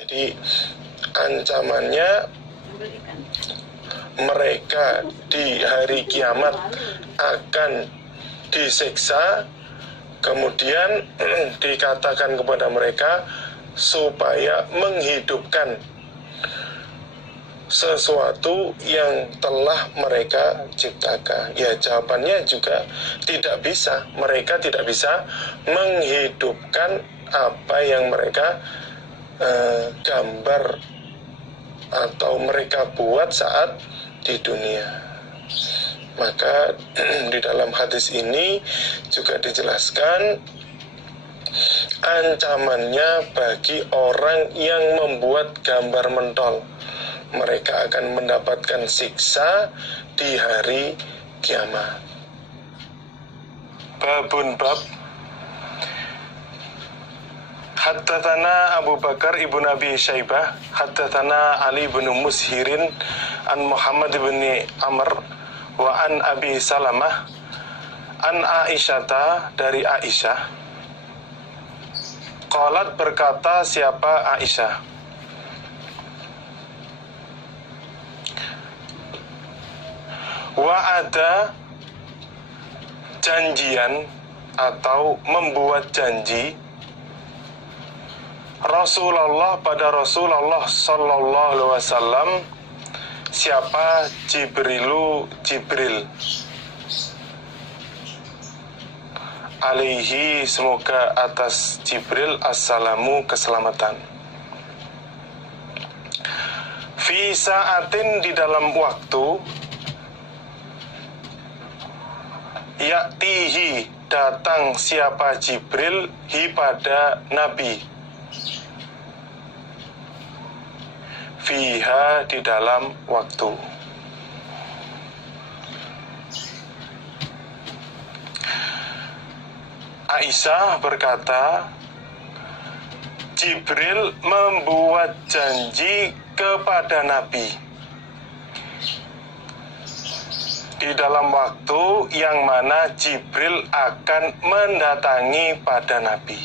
Jadi ancamannya mereka di hari kiamat akan disiksa, kemudian dikatakan kepada mereka supaya menghidupkan sesuatu yang telah mereka ciptakan. Ya, jawabannya juga tidak bisa. Mereka tidak bisa menghidupkan apa yang mereka gambar atau mereka buat saat di dunia. Maka di dalam hadis ini juga dijelaskan ancamannya bagi orang yang membuat gambar mentol. Mereka akan mendapatkan siksa di hari kiamat. Babun bab. Haddatsana Abu Bakar ibn Abi Syaibah, haddatsana Ali bin Mushirin an Muhammad bin Amr wa an Abi Salamah an Aisyata, dari Aisyah. Qalat, berkata siapa Aisyah, wa ada janjian atau membuat janji Rasulullah pada Rasulullah sallallahu alaihi wasallam. Siapa? Jibril alaihi, semoga atas Jibril assalamu, keselamatan. Fi sa'atin, di dalam waktu, ya'tihi, datang siapa Jibril, hi, pada Nabi, fiha, di dalam waktu. Aisyah berkata, Jibril membuat janji kepada Nabi di dalam waktu yang mana Jibril akan mendatangi pada Nabi.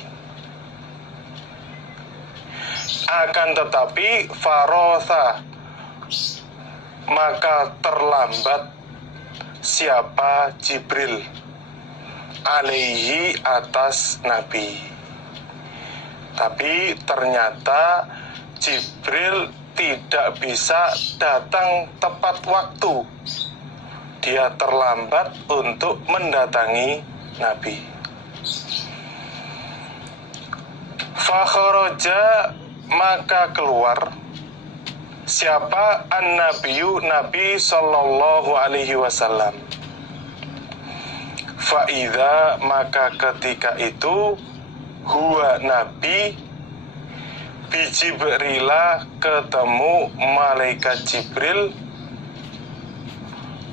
Akan tetapi farotha, maka terlambat siapa Jibril alaihi, atas Nabi. Tapi ternyata Jibril tidak bisa datang tepat waktu. Dia terlambat untuk mendatangi Nabi. Fakharaja, maka keluar siapa an-nabiyyu, Nabi sallallahu alaihi wasallam. Fa'idha, maka ketika itu huwa Nabi bijibrila, ketemu malaikat Jibril,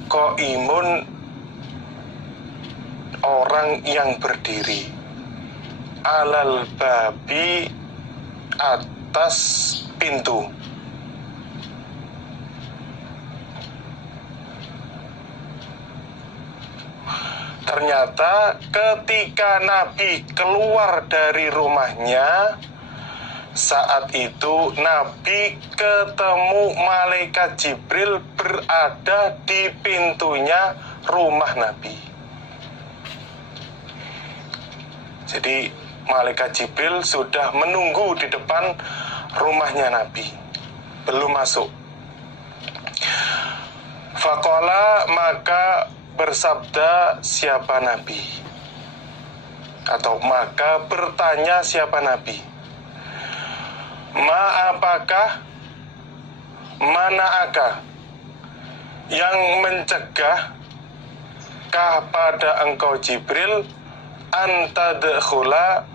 qaimun, orang yang berdiri, alal babi, atas pintu. Ternyata ketika Nabi keluar dari rumahnya, saat itu Nabi ketemu malaikat Jibril berada di pintunya rumah Nabi. Jadi malaikat Jibril sudah menunggu di depan rumahnya Nabi, belum masuk. Faqala, maka bersabda siapa Nabi, atau maka bertanya siapa Nabi, ma, apakah, mana'aka, yang mencegah kah pada engkau Jibril, antadkhula,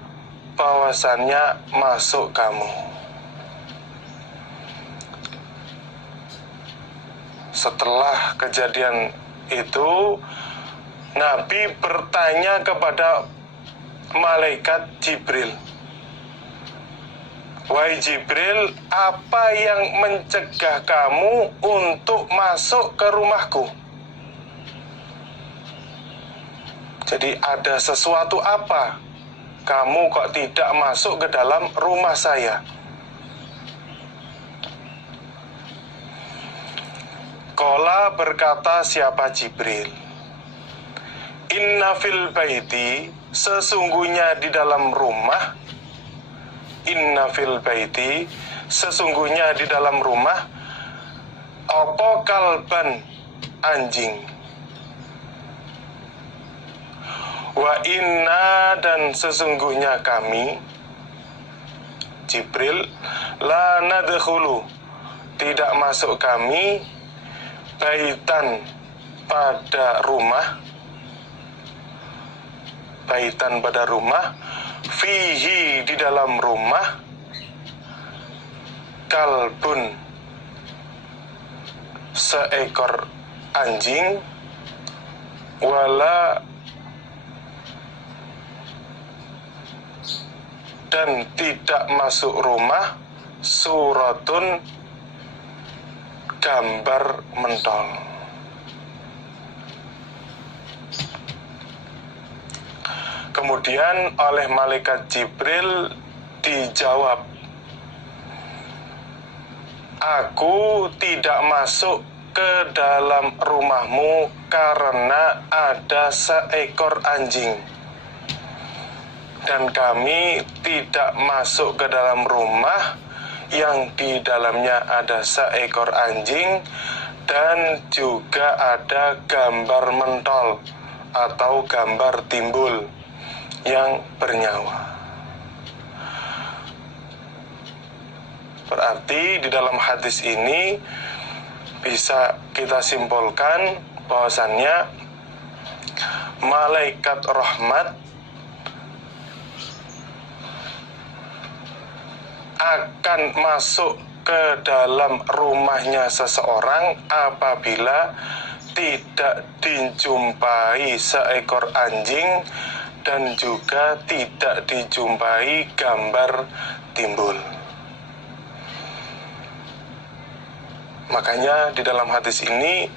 bahwasannya masuk kamu. Setelah kejadian itu, Nabi bertanya kepada malaikat Jibril, wahai Jibril, apa yang mencegah kamu untuk masuk ke rumahku? Jadi ada sesuatu apa? Kamu kok tidak masuk ke dalam rumah saya? Qala berkata siapa Jibril, inna fil baiti, sesungguhnya di dalam rumah, inna fil baiti, sesungguhnya di dalam rumah, apa kalban, anjing, wa inna, dan sesungguhnya kami, Jibril, la nadkhulu, tidak masuk kami, baitan, pada rumah, baitan pada rumah, fihi, di dalam rumah, kalbun, seekor anjing, wala, dan tidak masuk rumah, suratun, gambar mentol. Kemudian oleh malaikat Jibril dijawab, aku tidak masuk ke dalam rumahmu karena ada seekor anjing, dan kami tidak masuk ke dalam rumah yang di dalamnya ada seekor anjing dan juga ada gambar mentol atau gambar timbul yang bernyawa. Berarti di dalam hadis ini bisa kita simpulkan bahwasannya malaikat rahmat akan masuk ke dalam rumahnya seseorang apabila tidak dijumpai seekor anjing dan juga tidak dijumpai gambar timbul. Makanya di dalam hadis ini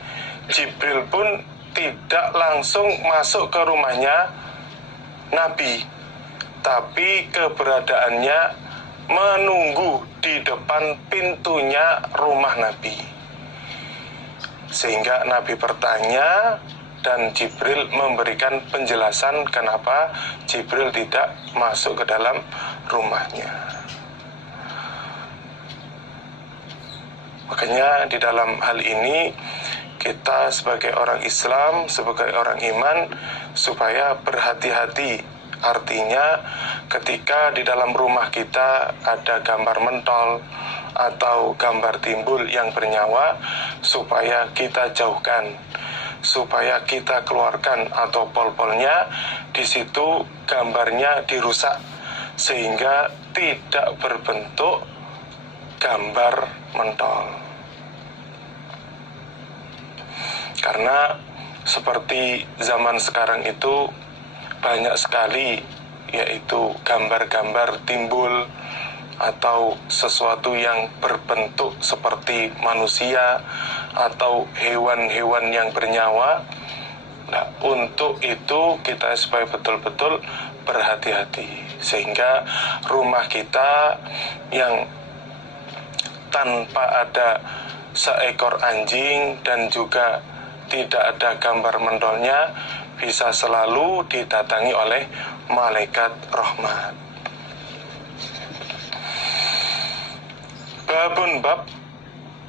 Jibril pun tidak langsung masuk ke rumahnya Nabi, tapi keberadaannya menunggu di depan pintunya rumah Nabi, sehingga Nabi bertanya dan Jibril memberikan penjelasan kenapa Jibril tidak masuk ke dalam rumahnya. Makanya di dalam hal ini kita sebagai orang Islam, sebagai orang iman, supaya berhati-hati. Artinya ketika di dalam rumah kita ada gambar mentol atau gambar timbul yang bernyawa, supaya kita jauhkan, supaya kita keluarkan atau pol-polnya, di situ gambarnya dirusak sehingga tidak berbentuk gambar mentol. Karena seperti zaman sekarang itu banyak sekali yaitu gambar-gambar timbul atau sesuatu yang berbentuk seperti manusia atau hewan-hewan yang bernyawa. Nah, untuk itu kita supaya betul-betul berhati-hati sehingga rumah kita yang tanpa ada seekor anjing dan juga tidak ada gambar mentolnya bisa selalu didatangi oleh malaikat rahmat. Babun bab,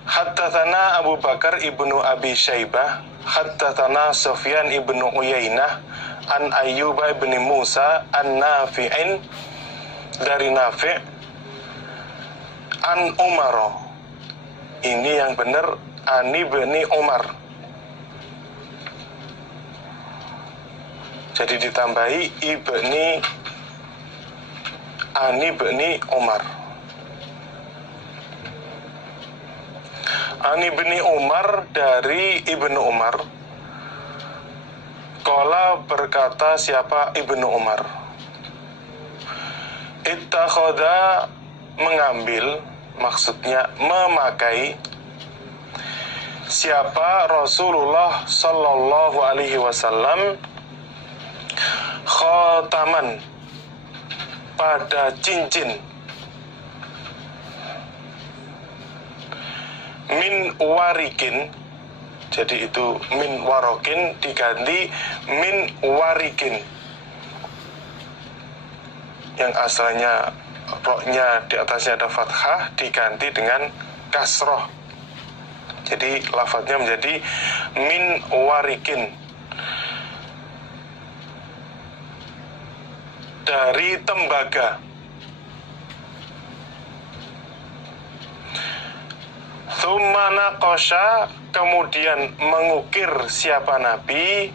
haddatsana Abu Bakar ibnu Abi Syaibah, haddatsana Sufyan ibnu Uyainah, an Ayyub ibn Musa, an Nafi'in, dari Nafi', an Umar. Ini yang benar, Ani bin Umar. Jadi ditambahi Ani bin Umar. Ani bin Umar dari Ibnu Umar. Qala berkata siapa Ibnu Umar, ittakhadha, mengambil, maksudnya memakai, siapa Rasulullah sallallahu alaihi wasallam, khotaman, pada cincin, min warikin, Jadi itu min warokin diganti min warikin, yang asalnya roknya di atasnya ada fathah diganti dengan kasroh. Jadi lafadznya menjadi min warikin, dari tembaga. Tsumma naqasha, kemudian mengukir siapa Nabi,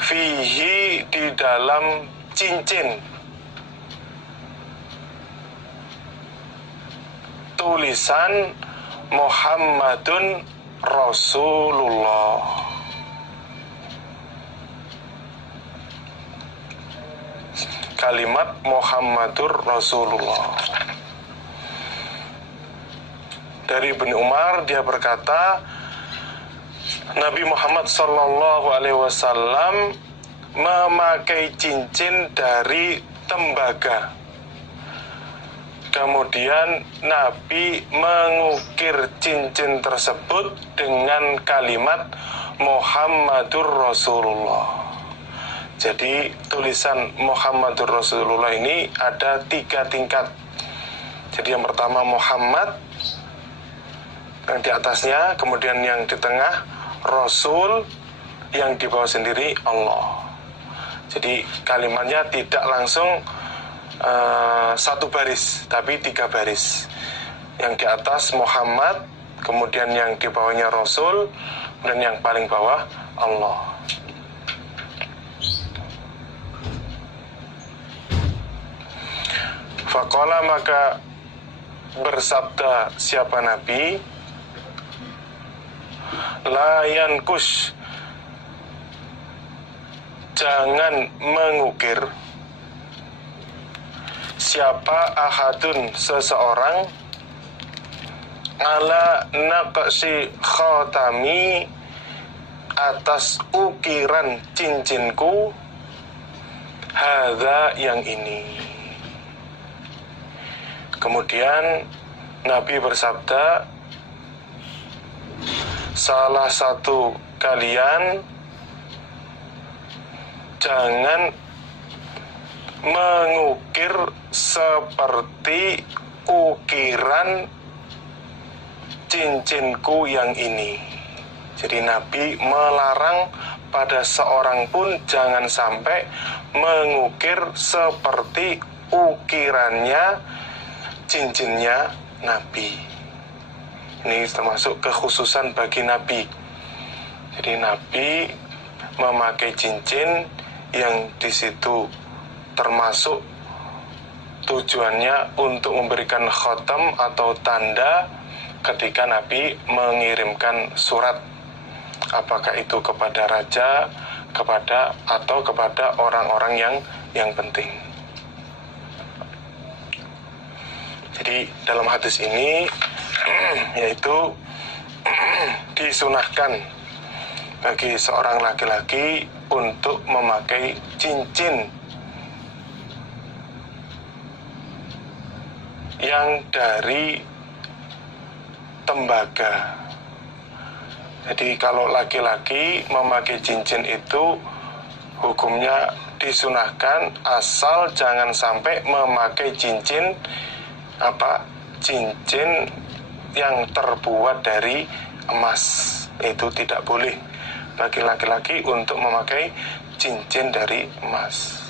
fihi, di dalam cincin, tulisan Muhammadun Rasulullah. Kalimat Muhammadur Rasulullah. Dari Ibnu Umar, dia berkata, Nabi Muhammad Sallallahu Alaihi Wasallam memakai cincin dari tembaga. Kemudian Nabi mengukir cincin tersebut dengan kalimat Muhammadur Rasulullah. Jadi tulisan Muhammadur Rasulullah ini ada 3 tingkat. Jadi yang pertama Muhammad, yang di atasnya, kemudian yang di tengah Rasul, yang di bawah sendiri Allah. Jadi kalimatnya tidak langsung 1 baris, tapi 3 baris. Yang di atas Muhammad, kemudian yang di bawahnya Rasul, dan yang paling bawah Allah. Faqala, maka bersabda siapa Nabi, la yankush, jangan mengukir, siapa ahadun, seseorang, ala naqsi khatami, atas ukiran cincinku, hadza, yang ini. Kemudian Nabi bersabda, salah satu kalian jangan mengukir seperti ukiran cincinku yang ini. Jadi Nabi melarang pada seorang pun jangan sampai mengukir seperti ukirannya cincinnya Nabi. Ini termasuk kekhususan bagi Nabi. Jadi Nabi memakai cincin yang di situ termasuk tujuannya untuk memberikan khotam atau tanda ketika Nabi mengirimkan surat, apakah itu kepada raja, atau kepada orang-orang yang penting. Jadi dalam hadis ini yaitu disunahkan bagi seorang laki-laki untuk memakai cincin yang dari tembaga. Jadi kalau laki-laki memakai cincin itu hukumnya disunahkan, asal jangan sampai memakai cincin cincin yang terbuat dari emas. Itu tidak boleh bagi laki-laki untuk memakai cincin dari emas.